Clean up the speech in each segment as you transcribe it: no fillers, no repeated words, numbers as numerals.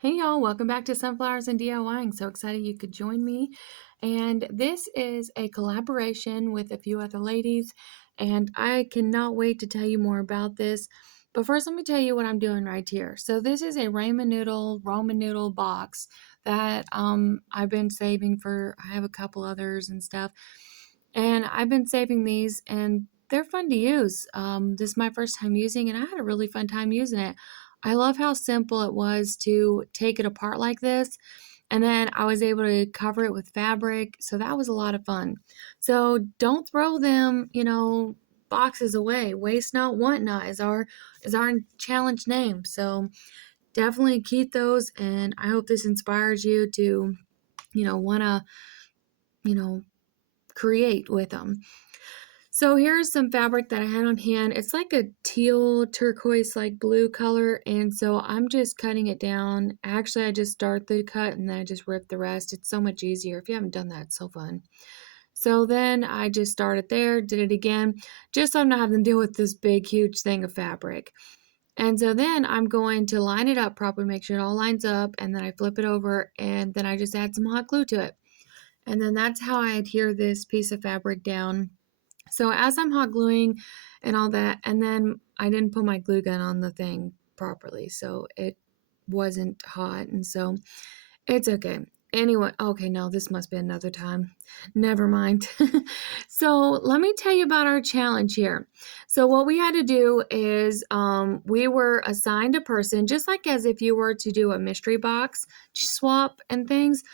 Hey y'all, welcome back to Sunflowers and DIYing. So excited you could join me. And this is a collaboration with a few other ladies, and I cannot wait to tell you more about this. But first, let me tell you what I'm doing right here. So this is a Roman noodle box that I've been saving for. I have a couple others and stuff, and I've been saving these, and they're fun to use. This is my first time using, and I had a really fun time using it. I love how simple it was to take it apart like this. And then I was able to cover it with fabric. So that was a lot of fun. So don't throw them, boxes away. Waste not, want not is our challenge name. So definitely keep those, and I hope this inspires you to, wanna, you know, create with them. So here's some fabric that I had on hand. It's like a teal turquoise like blue color, and so I'm just cutting it down. Actually, I just start the cut and then I just rip the rest. It's so much easier. If you haven't done that, it's so fun. So then I just started there, did it again, just so I'm not having to deal with this big huge thing of fabric. And so then I'm going to line it up properly, make sure it all lines up, and then I flip it over, and then I just add some hot glue to it. And then that's how I adhere this piece of fabric down. So as I'm hot gluing and all that, and then I didn't put my glue gun on the thing properly, so it wasn't hot, and so it's okay. Anyway, okay, no, this must be another time. Never mind. So let me tell you about our challenge here. So what we had to do is we were assigned a person, just like as if you were to do a mystery box swap and things.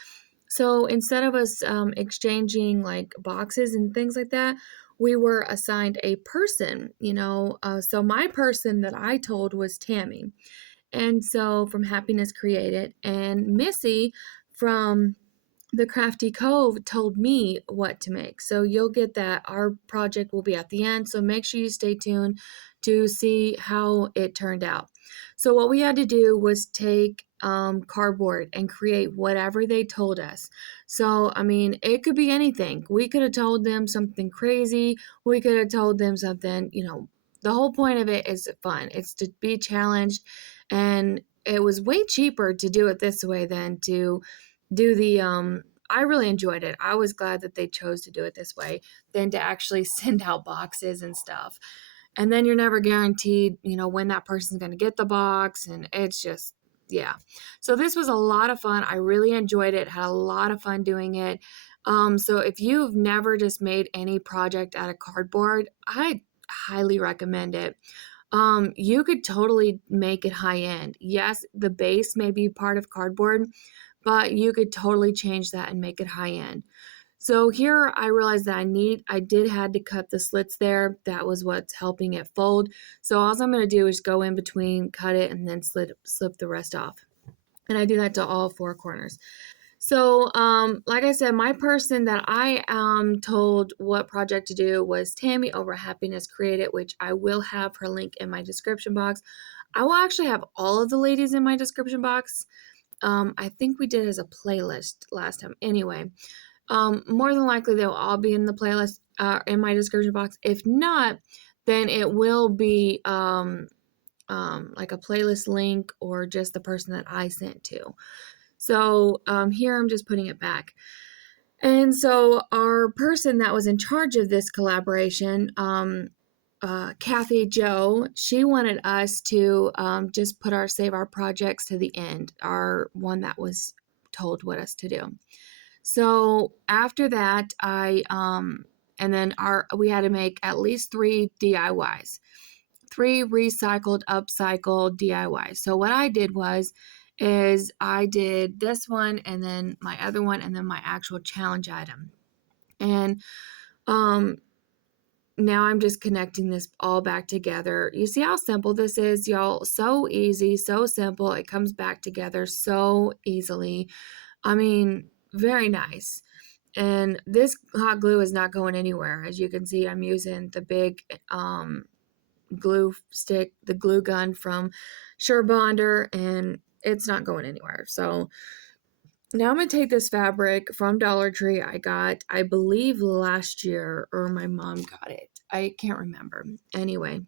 So instead of us exchanging like boxes and things like that, we were assigned a person, so my person that I told was Tammy. And so from Happiness Created, and Missy from the Crafty Cove told me what to make. So you'll get that. Our project will be at the end. So make sure you stay tuned to see how it turned out. So what we had to do was take cardboard and create whatever they told us. So, I mean, it could be anything. We could have told them something crazy. We could have told them something, the whole point of it is fun. It's to be challenged. And it was way cheaper to do it this way than to do the I really enjoyed it. I was glad that they chose to do it this way than to actually send out boxes and stuff. And then you're never guaranteed, when that person's going to get the box, and it's just yeah. So this was a lot of fun. I really enjoyed it. Had a lot of fun doing it. So if you've never just made any project out of cardboard, I highly recommend it. You could totally make it high end. Yes, the base may be part of cardboard, but you could totally change that and make it high end. So here I realized that I did had to cut the slits there. That was what's helping it fold. So all I'm going to do is go in between, cut it, and then slip the rest off. And I do that to all four corners. So, like I said, my person that I told what project to do was Tammy over Happiness Created, which I will have her link in my description box. I will actually have all of the ladies in my description box. I think we did as a playlist last time. Anyway, more than likely they'll all be in the playlist in my description box. If not, then it will be like a playlist link or just the person that I sent to. So here I'm just putting it back. And so our person that was in charge of this collaboration, Kathy Joe, she wanted us to just save our projects to the end, our one that was told what us to do. So after that, and then we had to make at least 3 DIYs, 3 recycled, upcycled DIYs. So what I did is I did this one and then my other one and then my actual challenge item. And now I'm just connecting this all back together. You see how simple this is, y'all? So easy, so simple. It comes back together so easily. I mean, very nice. And this hot glue is not going anywhere. As you can see, I'm using the big glue stick, the glue gun from Bonder, and it's not going anywhere. So now I'm going to take this fabric from Dollar Tree. I got, I believe, last year, or my mom got it. I can't remember. Anyway,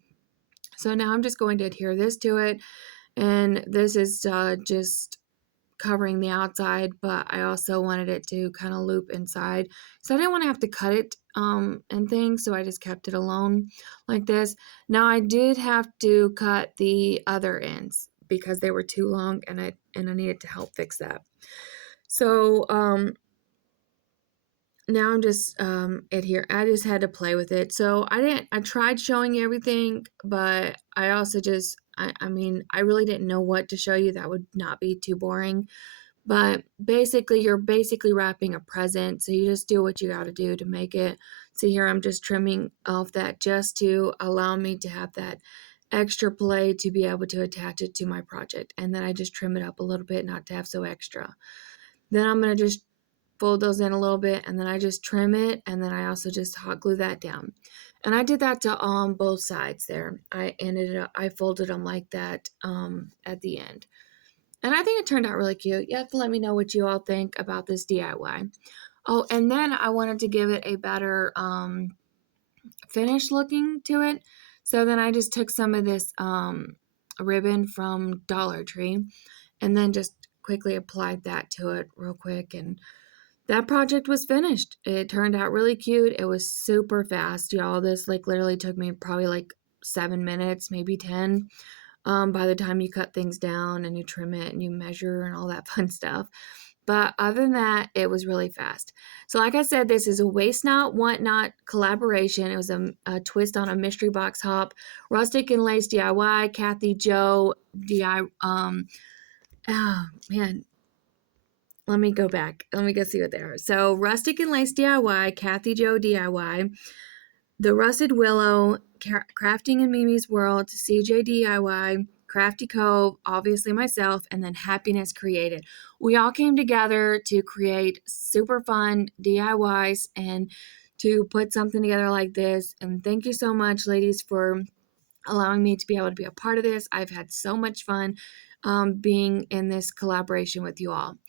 so now I'm just going to adhere this to it. And this is just covering the outside, but I also wanted it to kind of loop inside. So I didn't want to have to cut it and things, so I just kept it alone like this. Now I did have to cut the other ends because they were too long, and I needed to help fix that. So now I'm just adhere. I just had to play with it. So I tried showing you everything, but I also just I mean, I really didn't know what to show you that would not be too boring. But basically, you're basically wrapping a present. So you just do what you got to do to make it. See here, I'm just trimming off that just to allow me to have that extra play to be able to attach it to my project. And then I just trim it up a little bit, not to have so extra. Then I'm going to just fold those in a little bit, and then I just trim it, and then I also just hot glue that down. And I did that to both sides there. I folded them like that at the end. And I think it turned out really cute. You have to let me know what you all think about this DIY. Oh, and then I wanted to give it a better finish looking to it. So then I just took some of this ribbon from Dollar Tree and then just quickly applied that to it real quick, and that project was finished. It turned out really cute. It was super fast, y'all. This like literally took me probably like 7 minutes, maybe 10. By the time you cut things down and you trim it and you measure and all that fun stuff. But other than that, it was really fast. So like I said, this is a Waste Not, Want Not collaboration. It was a twist on a mystery box hop. Rustic and Lace DIY, Kathy Joe DIY. Oh man, let me go back. Let me go see what they are. So Rustic and Lace DIY, Kathy Joe DIY, The Rusted Willow, Crafting in Mimi's World, CJ DIY, Crafty Cove, obviously myself, and then Happiness Created. We all came together to create super fun DIYs and to put something together like this. And thank you so much, ladies, for allowing me to be able to be a part of this. I've had so much fun being in this collaboration with you all.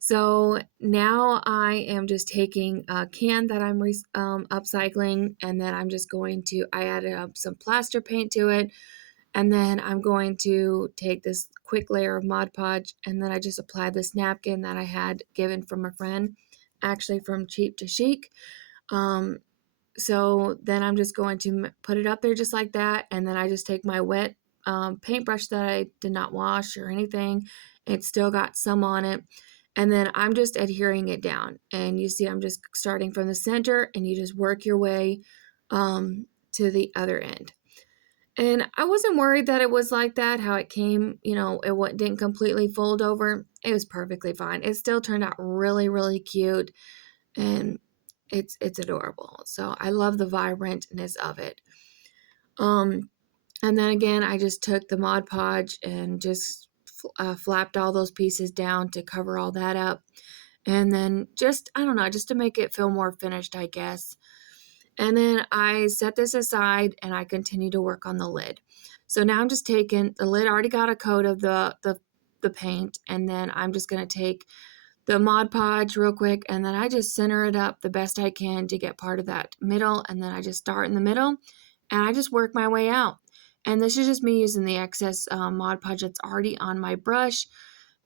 So now I am just taking a can that I'm upcycling, and then I'm just going to, I added up some plaster paint to it, and then I'm going to take this quick layer of Mod Podge, and then I just applied this napkin that I had given from a friend, actually from Cheap to Chic. So then I'm just going to put it up there just like that, and then I just take my wet paintbrush that I did not wash or anything. It's still got some on it. And then I'm just adhering it down. And you see I'm just starting from the center, and you just work your way to the other end. And I wasn't worried that it was like that, how it came, it didn't completely fold over. It was perfectly fine. It still turned out really, really cute. And it's adorable. So I love the vibrantness of it. And then again, I just took the Mod Podge and just flapped all those pieces down to cover all that up. And then just, I don't know, just to make it feel more finished, I guess. And then I set this aside and I continue to work on the lid. So now I'm just taking, the lid already got a coat of the paint, and then I'm just going to take the Mod Podge real quick, and then I just center it up the best I can to get part of that middle, and then I just start in the middle, and I just work my way out. And this is just me using the excess Mod Podge that's already on my brush,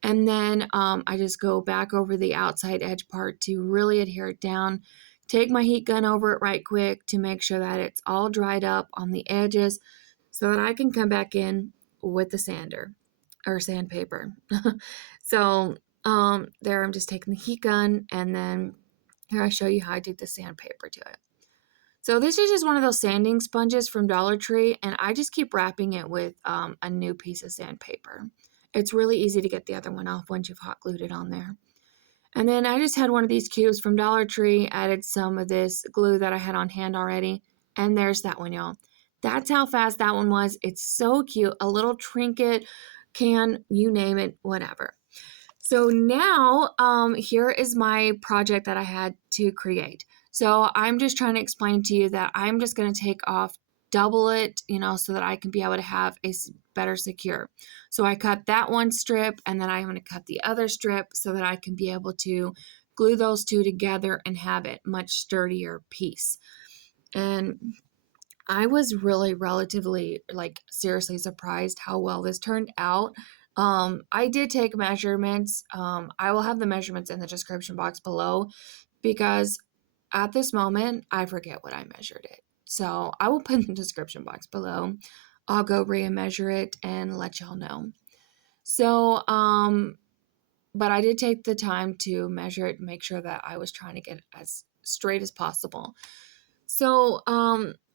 and then I just go back over the outside edge part to really adhere it down, take my heat gun over it right quick to make sure that it's all dried up on the edges so that I can come back in with the sander or sandpaper. So there I'm just taking the heat gun, and then here I show you how I did the sandpaper to it. So this is just one of those sanding sponges from Dollar Tree, and I just keep wrapping it with a new piece of sandpaper. It's really easy to get the other one off once you've hot glued it on there. And then I just had one of these cubes from Dollar Tree, added some of this glue that I had on hand already, and there's that one, y'all. That's how fast that one was. It's so cute. A little trinket, can, you name it, whatever. So now here is my project that I had to create. So I'm just trying to explain to you that I'm just going to take off, double it, so that I can be able to have a better secure. So I cut that one strip, and then I'm going to cut the other strip so that I can be able to glue those two together and have it much sturdier piece. And I was really relatively, seriously surprised how well this turned out. I did take measurements. I will have the measurements in the description box below because at this moment, I forget what I measured it. So I will put in the description box below. I'll go re-measure it and let y'all know. So, but I did take the time to measure it, make sure that I was trying to get it as straight as possible. So,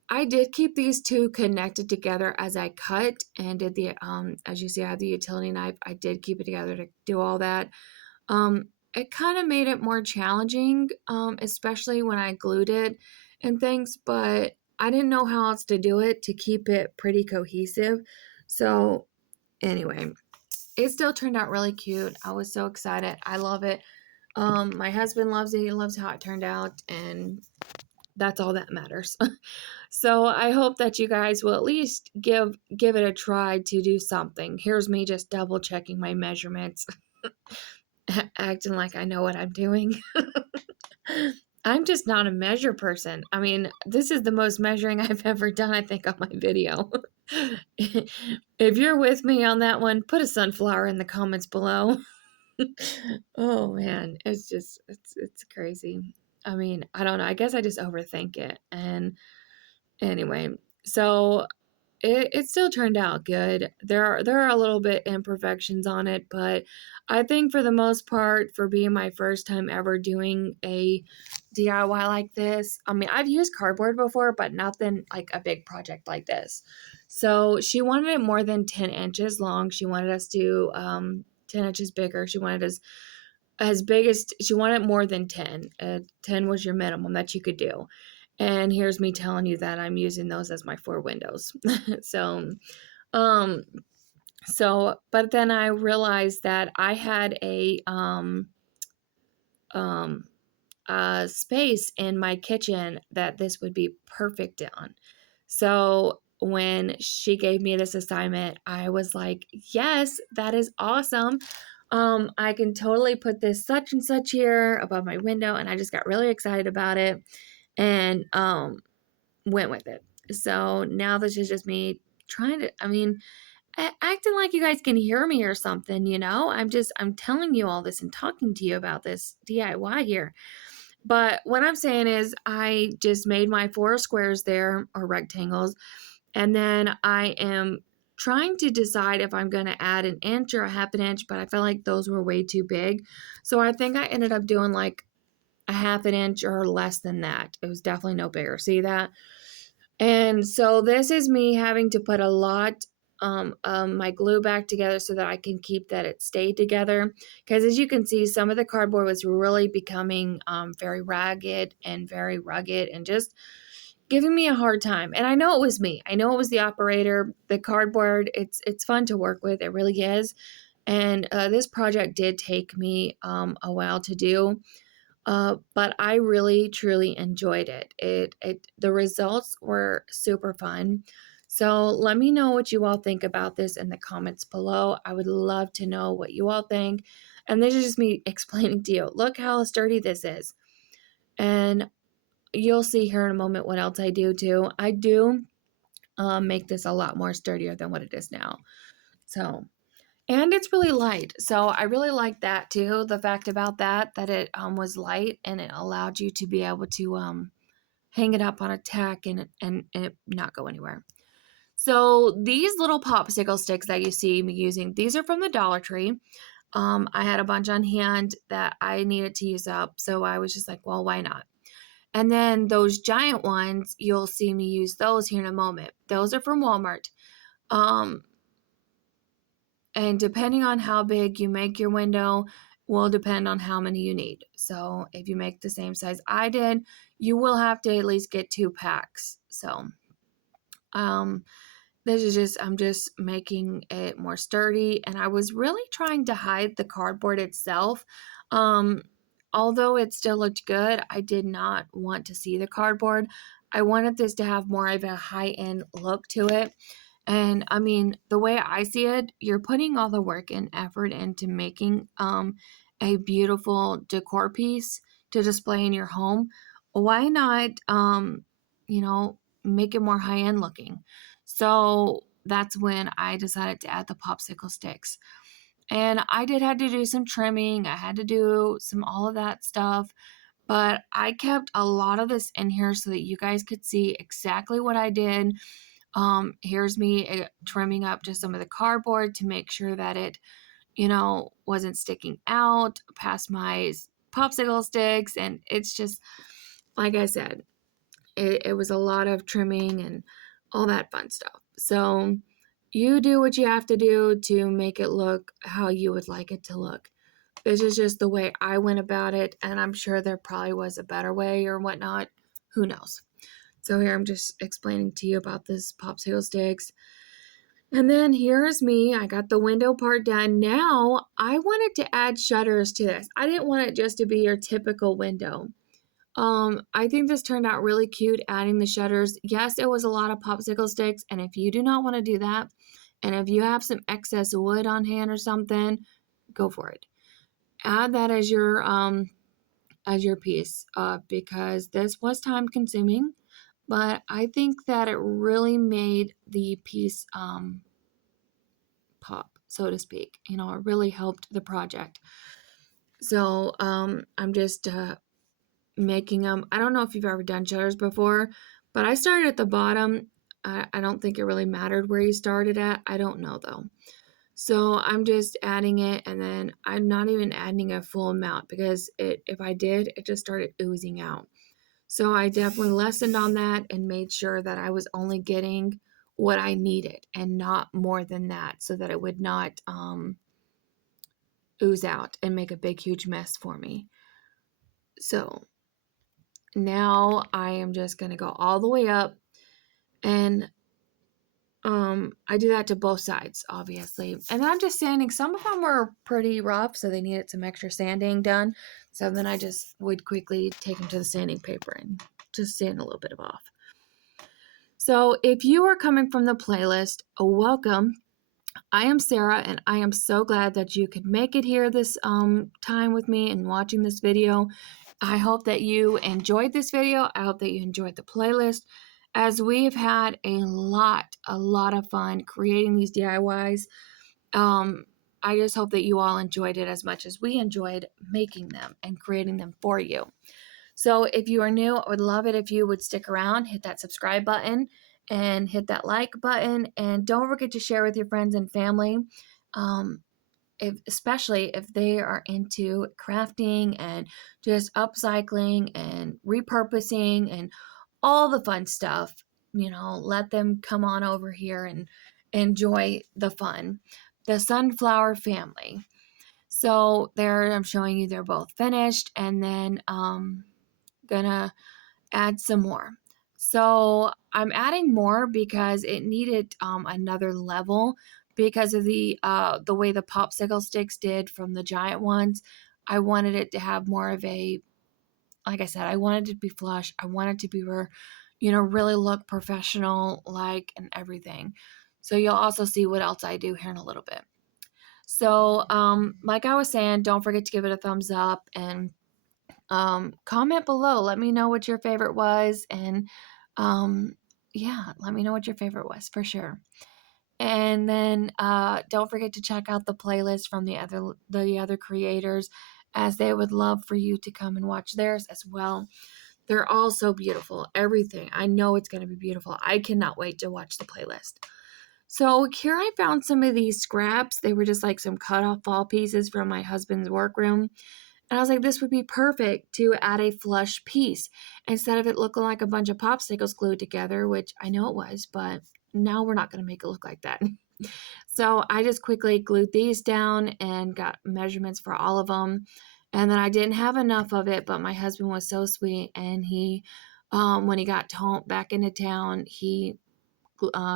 I did keep these two connected together as I cut and did the, as you see, I have the utility knife. I did keep it together to do all that. It kind of made it more challenging, especially when I glued it and things, but I didn't know how else to do it to keep it pretty cohesive. So, anyway, it still turned out really cute. I was so excited. I love it. My husband loves it. He loves how it turned out, and that's all that matters. So I hope that you guys will at least give it a try to do something. Here's me just double checking my measurements, acting like I know what I'm doing. I'm just not a measure person. I mean, this is the most measuring I've ever done, I think, on my video. If you're with me on that one, put a sunflower in the comments below. Oh man, it's just it's crazy. I mean, I don't know. I guess I just overthink it. And anyway, so it still turned out good. There are a little bit imperfections on it, but I think for the most part, for being my first time ever doing a DIY like this, I mean, I've used cardboard before, but nothing like a big project like this. So she wanted it more than 10 inches long. She wanted us to 10 inches bigger. She wanted us as big as she wanted more than 10. 10 was your minimum that you could do. And here's me telling you that I'm using those as my 4 windows. So, um, but then I realized that I had a space in my kitchen that this would be perfect on. So when she gave me this assignment, I was like, yes, that is awesome. I can totally put this such and such here above my window. And I just got really excited about it and went with it. So now this is just me trying to, I mean, acting like you guys can hear me or something, you know? I'm telling you all this and talking to you about this DIY here. But what I'm saying is I just made my 4 squares there, or rectangles, and then I am trying to decide if I'm going to add an inch or a half an inch, but I felt like those were way too big. So I think I ended up doing like a half an inch or less than that. It was definitely no bigger. See that? And so this is me having to put a lot my glue back together so that I can keep that it stayed together. Because as you can see, some of the cardboard was really becoming very ragged and very rugged and just giving me a hard time. And I know it was me. I know it was the operator. The cardboard, it's fun to work with. It really is. And this project did take me a while to do. But I really truly enjoyed it. The results were super fun. So let me know what you all think about this in the comments below. I would love to know what you all think. And this is just me explaining to you. Look how sturdy this is. And you'll see here in a moment what else I do too. I do make this a lot more sturdier than what it is now. So and it's really light. So I really like that too. The fact about that it was light and it allowed you to be able to hang it up on a tack and it not go anywhere. So these little popsicle sticks that you see me using, these are from the Dollar Tree. I had a bunch on hand that I needed to use up. So I was just like, well, why not? And then those giant ones, you'll see me use those here in a moment. Those are from Walmart. Um, And depending on how big you make your window will depend on how many you need. So if you make the same size I did, you will have to at least get 2 packs. So um, this is just, I'm just making it more sturdy. And I was really trying to hide the cardboard itself. Um, Although it still looked good, I did not want to see the cardboard. I wanted this to have more of a high-end look to it. And I mean, the way I see it, you're putting all the work and effort into making a beautiful decor piece to display in your home. Why not, you know, make it more high end looking? So that's when I decided to add the popsicle sticks. And I did had to do some trimming. I had to do all of that stuff, but I kept a lot of this in here so that you guys could see exactly what I did. Here's me trimming up just some of the cardboard to make sure that it, wasn't sticking out past my popsicle sticks. And it's just, like I said, it was a lot of trimming and all that fun stuff. So you do what you have to do to make it look how you would like it to look. This is just the way I went about it, and I'm sure there probably was a better way or whatnot. Who knows? So here I'm just explaining to you about this popsicle sticks. And then here's me. I got the window part done. Now I wanted to add shutters to this. I didn't want it just to be your typical window. I think this turned out really cute, adding the shutters. Yes, it was a lot of popsicle sticks, and if you do not want to do that, and if you have some excess wood on hand or something, go for it. Add that as your piece, because this was time consuming, but I think that it really made the piece pop, so to speak. It really helped the project. So I'm just making them. I don't know if you've ever done shutters before, but I started at the bottom. I don't think it really mattered where you started at. I don't know though. So I'm just adding it, and then I'm not even adding a full amount because if I did, it just started oozing out. So I definitely lessened on that and made sure that I was only getting what I needed and not more than that, so that it would not ooze out and make a big, huge mess for me. So now I am just going to go all the way up, and I do that to both sides, obviously. And then I'm just sanding. Some of them were pretty rough, so they needed some extra sanding done. So then I just would quickly take them to the sanding paper and just sand a little bit off. So if you are coming from the playlist, welcome. I am Sarah, and I am so glad that you could make it here this time with me and watching this video. I hope that you enjoyed this video. I hope that you enjoyed the playlist, as we've had a lot of fun creating these DIYs. I just hope that you all enjoyed it as much as we enjoyed making them and creating them for you. So if you are new, I would love it if you would stick around, hit that subscribe button, and hit that like button. And don't forget to share with your friends and family, especially if they are into crafting and just upcycling and repurposing and all the fun stuff. Let them come on over here and enjoy the fun. The Sunflower family. So there I'm showing you they're both finished, and then gonna add some more. So I'm adding more because it needed another level because of the way the popsicle sticks did from the giant ones. I wanted it to have more of a, like I said, I wanted it to be flush. I wanted to be really look professional like and everything. So you'll also see what else I do here in a little bit. So like I was saying, don't forget to give it a thumbs up and comment below. Let me know what your favorite was, and yeah, let me know what your favorite was for sure. And then don't forget to check out the playlist from the other creators, as they would love for you to come and watch theirs as well. They're all so beautiful. Everything. I know it's going to be beautiful. I cannot wait to watch the playlist. So here I found some of these scraps. They were just like some cut off fall pieces from my husband's workroom. And I was like, this would be perfect to add a flush piece instead of it looking like a bunch of popsicles glued together, which I know it was, but now we're not going to make it look like that. So I just quickly glued these down and got measurements for all of them. And then I didn't have enough of it, but my husband was so sweet. And he, when he got home back into town, he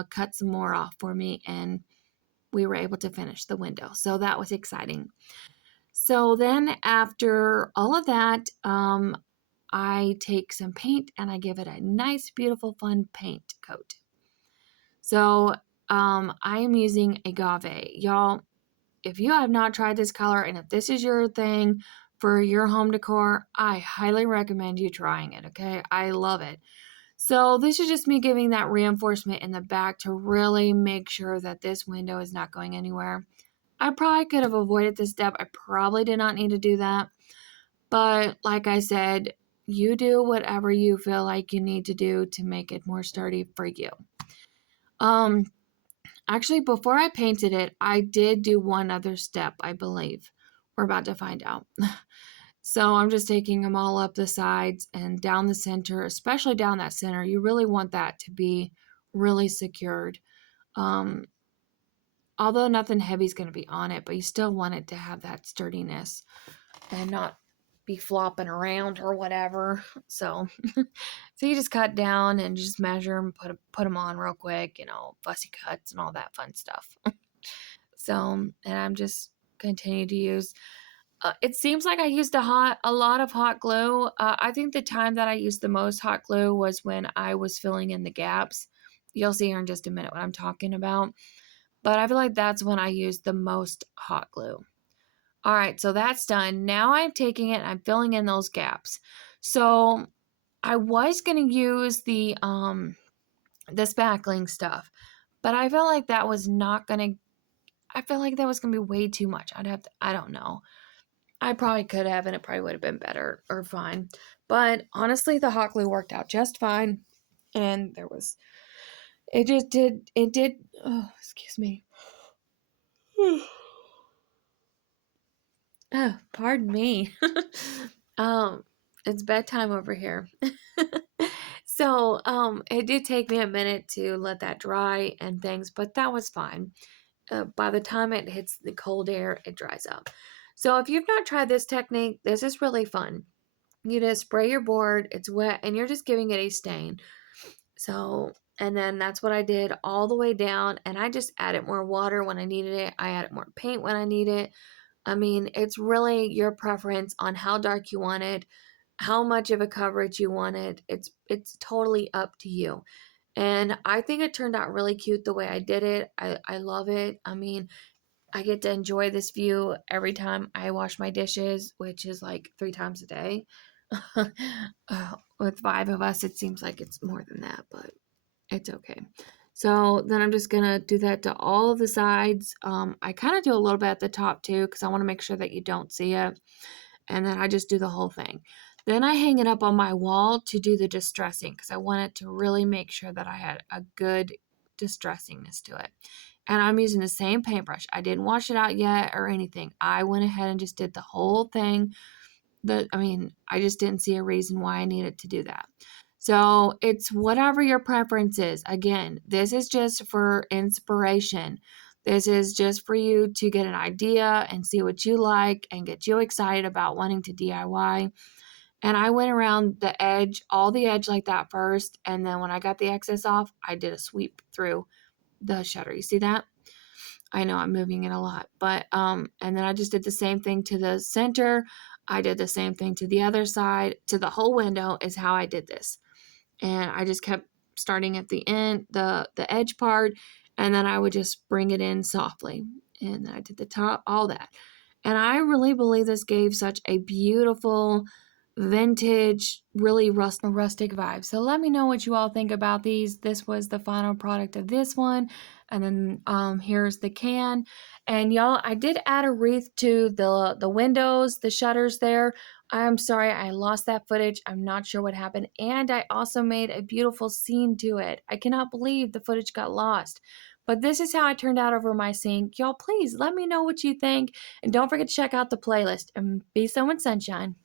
cut some more off for me, and we were able to finish the window. So that was exciting. So then after all of that, I take some paint and I give it a nice, beautiful, fun paint coat. So I am using agave. Y'all, if you have not tried this color and if this is your thing for your home decor, I highly recommend you trying it, okay? I love it. So this is just me giving that reinforcement in the back to really make sure that this window is not going anywhere. I probably could have avoided this step. I probably did not need to do that. But like I said, you do whatever you feel like you need to do to make it more sturdy for you. Um, Actually, before I painted it, I did do one other step, I believe. We're about to find out. So I'm just taking them all up the sides and down the center, especially down that center. You really want that to be really secured. Um, Although nothing heavy is going to be on it, but you still want it to have that sturdiness and not be flopping around or whatever. So, so you just cut down and just measure them, put them on real quick, fussy cuts and all that fun stuff. So, and I'm just continue to use. It seems like I used a lot of hot glue. I think the time that I used the most hot glue was when I was filling in the gaps. You'll see here in just a minute what I'm talking about. But I feel like that's when I used the most hot glue. All right, so that's done. Now I'm taking it and I'm filling in those gaps. So I was gonna use the spackling stuff, but I felt like that was not gonna. I felt like that was gonna be way too much. I'd have to. I don't know. I probably could have, and it probably would have been better or fine. But honestly, the hot glue worked out just fine, and there was. It just did. It did. Oh, excuse me. Oh, pardon me. um, it's bedtime over here. So, it did take me a minute to let that dry and things, but that was fine. By the time it hits the cold air, it dries up. So, if you've not tried this technique, this is really fun. You just spray your board, it's wet, and you're just giving it a stain. So, and then that's what I did all the way down, and I just added more water when I needed it. I added more paint when I need it. I mean, it's really your preference on how dark you want it, how much of a coverage you want it. It's totally up to you. And I think it turned out really cute the way I did it. I love it. I mean, I get to enjoy this view every time I wash my dishes, which is like 3 times a day. With 5 of us, it seems like it's more than that, but it's okay. So then I'm just gonna do that to all of the sides. I kind of do a little bit at the top too, because I want to make sure that you don't see it. And then I just do the whole thing. Then I hang it up on my wall to do the distressing, because I wanted to really make sure that I had a good distressingness to it. And I'm using the same paintbrush. I didn't wash it out yet or anything. I went ahead and just did the whole thing. I just didn't see a reason why I needed to do that. So it's whatever your preference is. Again, this is just for inspiration. This is just for you to get an idea and see what you like and get you excited about wanting to DIY. And I went around the edge, all the edge like that first. And then when I got the excess off, I did a sweep through the shutter. You see that? I know I'm moving it a lot, but and then I just did the same thing to the center. I did the same thing to the other side. To the whole window is how I did this. And I just kept starting at the end, the edge part, and then I would just bring it in softly. And then I did the top, all that. And I really believe this gave such a beautiful vintage, really rustic vibe. So let me know what you all think about these. This was the final product of this one. And then here's the can. And y'all, I did add a wreath to the windows, the shutters there. I'm sorry, I lost that footage. I'm not sure what happened. And I also made a beautiful scene to it. I cannot believe the footage got lost. But this is how it turned out over my sink. Y'all, please let me know what you think. And don't forget to check out the playlist. And be so much sunshine.